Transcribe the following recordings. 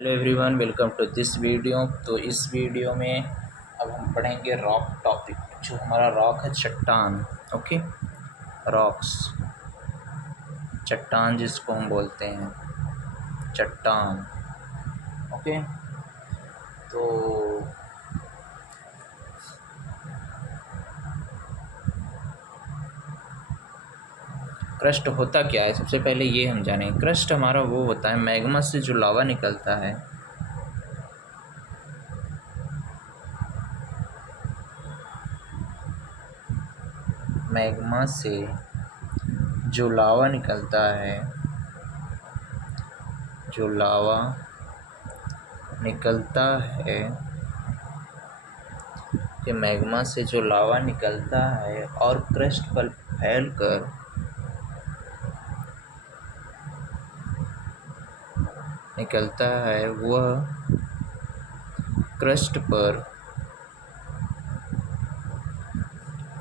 Hello everyone, welcome to this video. तो इस video में अब हम पढ़ेंगे रॉक टॉपिक। जो हमारा रॉक है चट्टान। ओके, रॉक्स, चट्टान जिसको हम बोलते हैं चट्टान। ओके, तो क्रस्ट होता क्या है, सबसे पहले ये हम जानें। क्रस्ट हमारा वो होता है, मैग्मा से जो लावा निकलता है, मैग्मा से जो लावा निकलता है, जो लावा निकलता है, कि मैग्मा से जो लावा निकलता है और क्रस्ट पर फैलकर निकलता है, वह क्रस्ट पर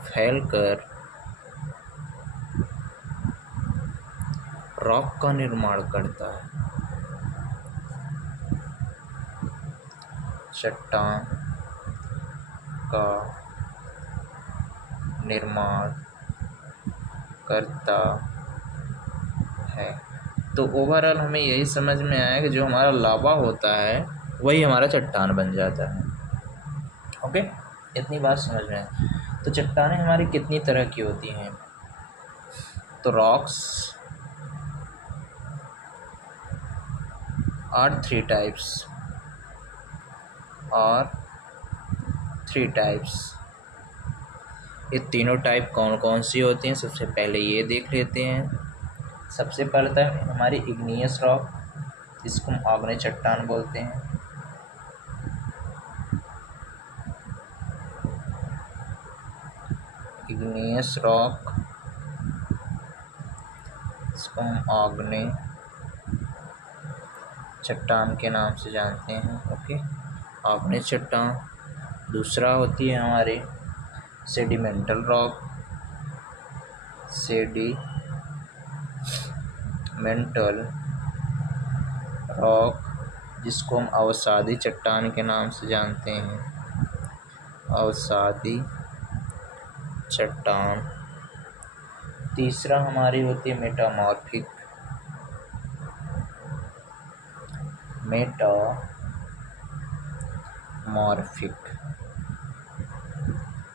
फैलकर रॉक का निर्माण करता है। चट्टान का निर्माण करता है। तो ओवरऑल हमें यही समझ में आया कि जो हमारा लावा होता है वही हमारा चट्टान बन जाता है। ओके, इतनी बात समझ में आए। तो चट्टानें हमारी कितनी तरह की होती हैं? तो रॉक्स आर थ्री टाइप्स। ये तीनों टाइप कौन कौन सी होती हैं, सबसे पहले ये देख लेते हैं। सबसे पहले था हमारी इग्नियस रॉक, जिसको हम आग्नेय चट्टान बोलते हैं। इग्नियस रॉक, इसको हम आग्नेय चट्टान के नाम से जानते हैं। ओके, आग्नेय चट्टान। दूसरा होती है हमारी सेडिमेंटल रॉक, सेडिमेंटल रॉक, जिसको हम अवसादी चट्टान के नाम से जानते हैं। अवसादी चट्टान। तीसरा हमारी होती है मेटामॉर्फिक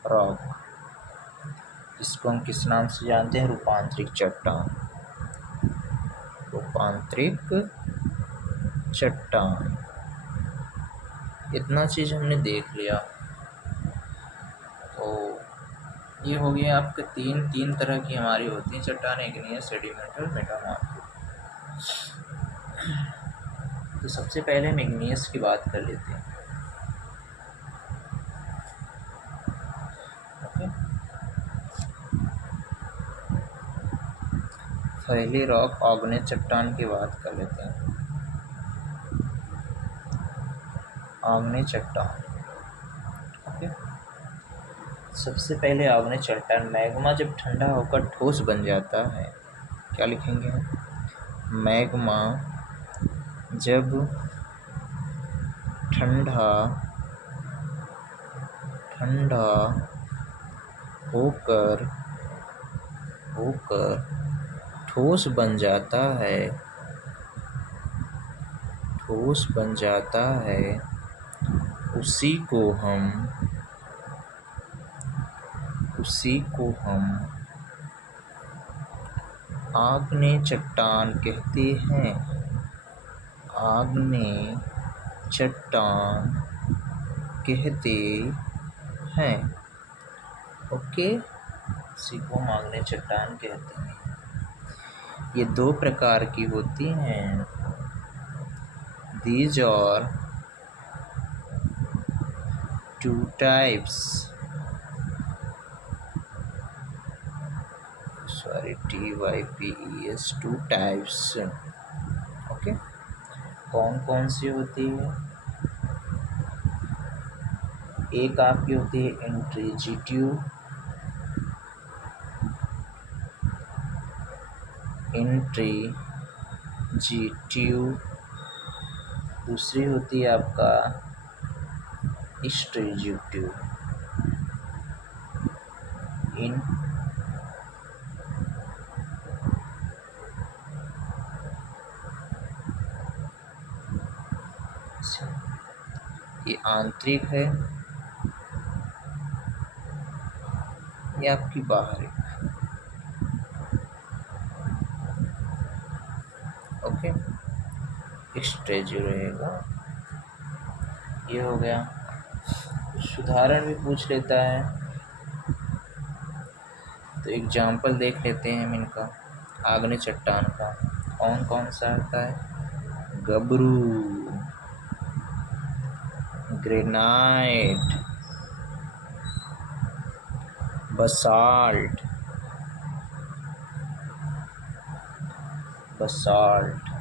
रॉक, जिसको हम किस नाम से जानते हैं? रूपांतरिक चट्टान। रूपांतरिक चट्टान। इतना चीज़ हमने देख लिया। तो ये हो गया आपके तीन तरह की हमारी होती हैं चट्टान, इग्नियस, सेडिमेंटल, मेटामॉर्फिक। तो सबसे पहले हम इग्नियस की बात कर लेते हैं। ओके, पहली रॉक आग्नेय चट्टान की बात कर लेते हैं। आग्नेय चट्टान। ओके, सबसे पहले आग्नेय चट्टान, मैग्मा जब ठंडा होकर ठोस बन जाता है, क्या लिखेंगे हम? मैग्मा जब ठंडा होकर ठोस बन जाता है, उसी को हम आग्नेय चट्टान कहते हैं। आग्नेय चट्टान कहते हैं। ओके, इसी को हम आग्नेय चट्टान कहते हैं। ये दो प्रकार की होती हैं। These are two types. TYPES, two types. Okay, कौन कौन सी होती है? एक आपकी होती है इंट्रीजिट्यू दूसरी होती है आपका स्ट्रेजियो ट्यूब इन ये आंतरिक है, ये आपकी बाहरी। ओके, स्ट्रेजियो रहेगा। ये हो गया। कुछ उदाहरण भी पूछ लेता है, तो एग्जाम्पल देख लेते हैं हम इनका। आग्नेय चट्टान का कौन कौन सा आता है? गबरू, ग्रेनाइट, बसाल्ट, बसाल्ट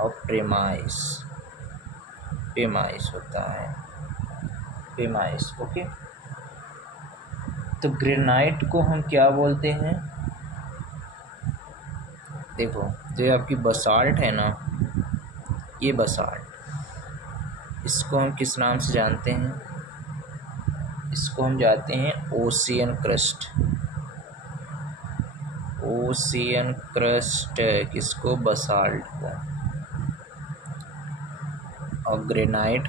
और प्रेमाइस, पेमाइस होता है, पेमाइस। ओके, तो ग्रेनाइट को हम क्या बोलते हैं? देखो, जो ये आपकी बसाल्ट है ना, ये बसाल्ट, इसको हम किस नाम से जानते हैं? इसको हम जानते हैं ओशियन क्रस्ट। ओशियन क्रस्ट किसको? बसाल्ट को। और ग्रेनाइट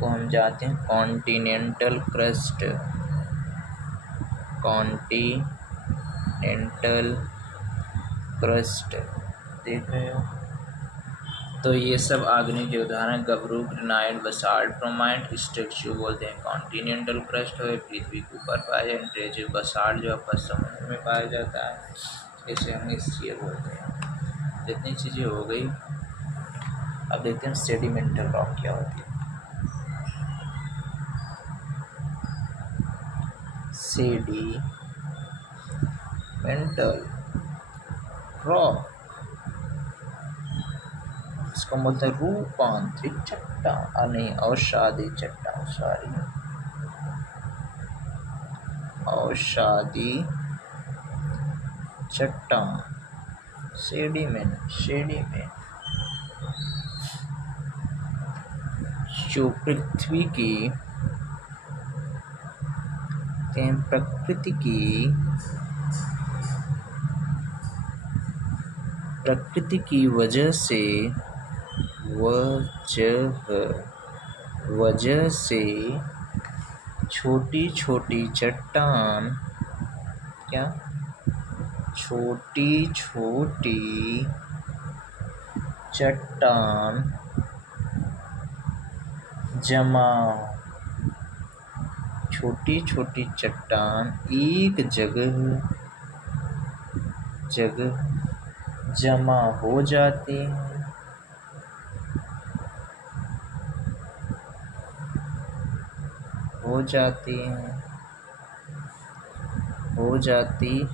को हम जानते हैं कॉन्टिनेंटल क्रस्ट। कॉन्टिनेंटल क्रस्ट, देख रहे हो? तो ये सब आग्नेय के उदाहरण गबरू, ग्रेनाइट, बसाल्ट, प्रोमाइट, स्ट्रेजियो बोलते हैं कॉन्टिनेंटल क्रस्ट है, पृथ्वी के ऊपर पाया जाए। ट्रेजियो बसाल्ट जो आपका समुद्र में पाया जाता है, इसे हम स्फीयर बोलते हैं। जितनी चीज़ें हो गई, अब देखते हैं सेडिमेंटल रॉक क्या होती है। सेडिमेंटल रॉक, इसको बोलते हैं रूपांतरित चट्टान, नहीं औषाधी चट्टान, सॉरी, औषाधी चट्टान, सेडिमेंट जो पृथ्वी की प्रकृति की वजह से छोटी छोटी चट्टान, क्या? छोटी छोटी चट्टान जमा, छोटी छोटी चट्टान एक जगह जमा हो जाती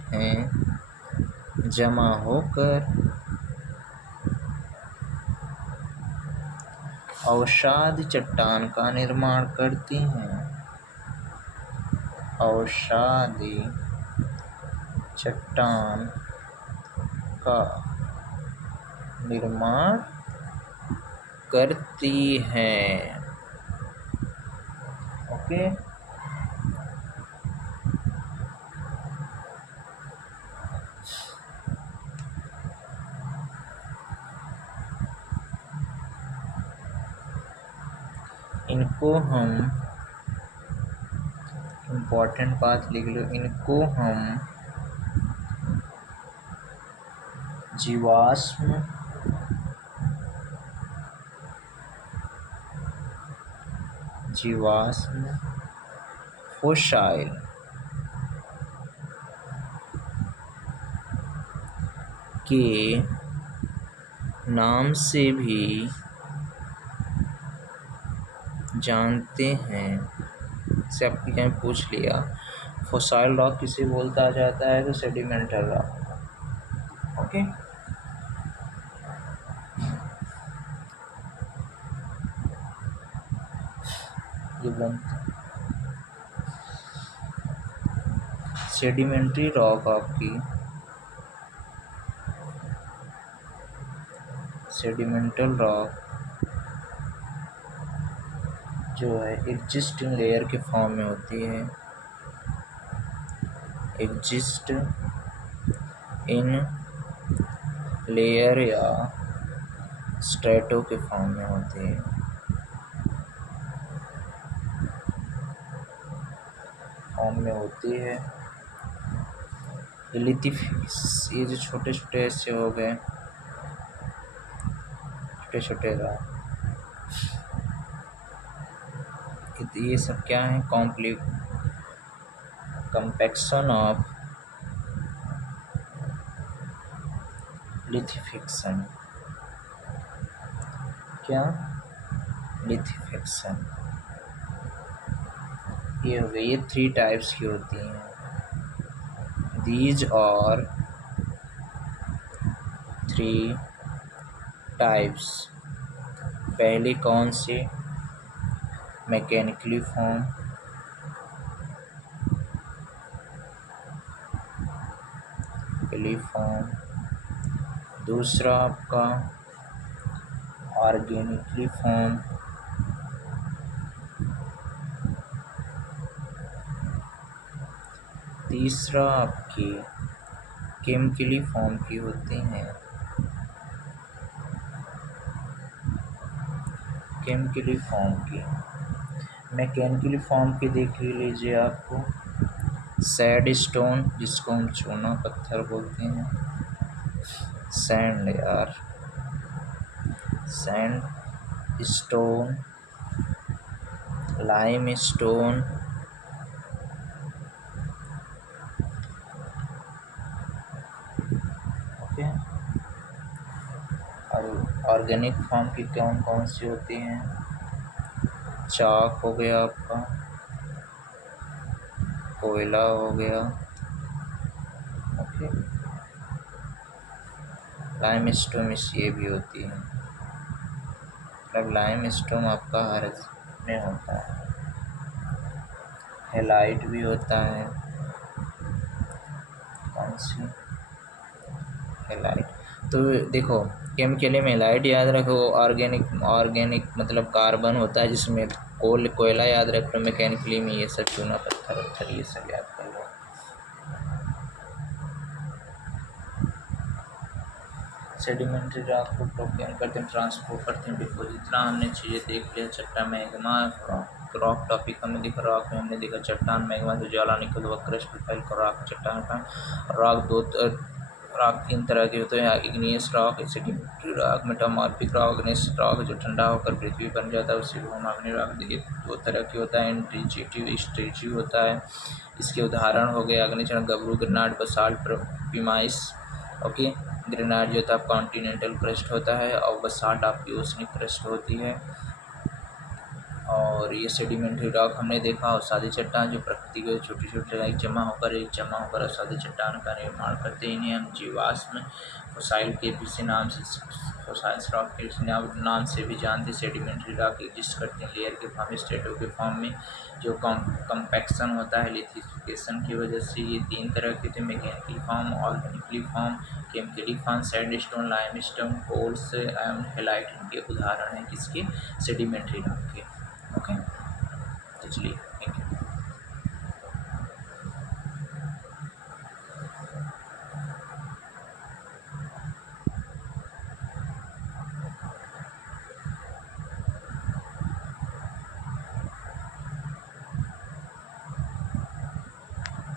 हैं। जमा होकर औषाधी चट्टान का निर्माण करती हैं। औषाधी चट्टान का निर्माण करती हैं। ओके, इनको हम इम्पोर्टेंट बात लिख लो, इनको हम जीवाश्म फोसाइल के नाम से भी जानते हैं। से आपके क्या पूछ लिया, फोसाइल रॉक किसे बोलता जाता है? तो सेडिमेंटल रॉक। ओके, ये सेडिमेंट्री रॉक आपकी सेडिमेंटल रॉक जो है एग्जिस्टिंग लेयर के फॉर्म में होती है, एग्जिस्ट इन लेयर या स्ट्रेटो के फॉर्म में होती है, लिथिफिक्स। ये जो छोटे छोटे ऐसे हो गए, छोटे छोटे रॉक, ये सब क्या है? Compaction of lithification. क्या? लिथिफिक्शन। ये हो गई, ये 3 टाइप्स की होती हैं। दीज और 3 टाइप्स। पहली कौन सी? मैकेनिकली फॉर्म, दूसरा आपका ऑर्गेनिकली फॉर्म, तीसरा आपकी केमिकली फॉर्म की होती हैं। केमिकली फॉर्म की, मैकेनिकली फॉर्म की देख लीजिए आपको, सैंड स्टोन, जिसको हम चूना पत्थर बोलते हैं, सैंड यार, sand stone, lime stone, okay. और ऑर्गेनिक फॉर्म की कौन कौन सी होती हैं? चाक हो गया आपका, कोयला हो गया, ओके। लाइम स्टोन ये भी होती है, मतलब लाइम स्टोन आपका हर में होता है। हेलाइट भी होता है, कौन सी? हेलाइट। तो देखो, केमिकली में हेलाइट याद रखो, ऑर्गेनिक मतलब कार्बन होता है जिसमें कोयला याद रख लो, मैकेनिकली में ये सब चूना पत्थर ये सब याद कर लो। सेडिमेंट्री रॉक को प्रोक्लेम करते हैं, ट्रांसपोर्ट करते हैं, डिपोजिट। इतना हमने चीज़ें देख लिया। चट्टान, मैग्मा, रॉक टॉपिक हमने देखा, रॉक में हमने देखा चट्टान, मैग्मा से ज्वाला निकल हुआ क्रस्ट प्रोफाइल का रॉक, चट्टान का रॉक। रॉक 3 तरह के होते हैं, igneous rock, sedimentary rock, metamorphic rock. Igneous rock जो ठंडा होकर पृथ्वी बन जाता है उसी को हम अग्नि रॉक। ये 2 तरह के होता है, इंट्रिजिटिव, स्ट्रेचिव होता है। इसके उदाहरण हो गए अग्निचरण, गबरू, ग्रेनाइट, बसाल्ट, पिमाइस, ओके। ग्रेनाइट जो था कॉन्टिनेंटल क्रस्ट होता है और बसाल्ट आपकी ओसनिक क्रस्ट होती है। और ये सेडिमेंट्री रॉक हमने देखा, और सादी चट्टान जो प्रकृति के छोटी छोटी एक जमा होकर और सादी चट्टान का निर्माण करते हैं। इन्हें हम जीवाश्म फोसाइल के किसी नाम से, फोसाइल्स रॉक के नाम से भी जानते। सेडिमेंट्री रॉक एग्जिस्ट करते हैं लेयर के फॉर्म, स्ट्रेटो के फॉर्म में, जो कंपैक्शन होता है लिथिफिकेशन की वजह से। ये 3 तरह के थे, mechanical form, organically form, chemically form. Sandstone, limestone, coals and halite इनके उदाहरण हैं किसके? सेडिमेंट्री रॉक के, ओके। तो चलिए, थैंक यू।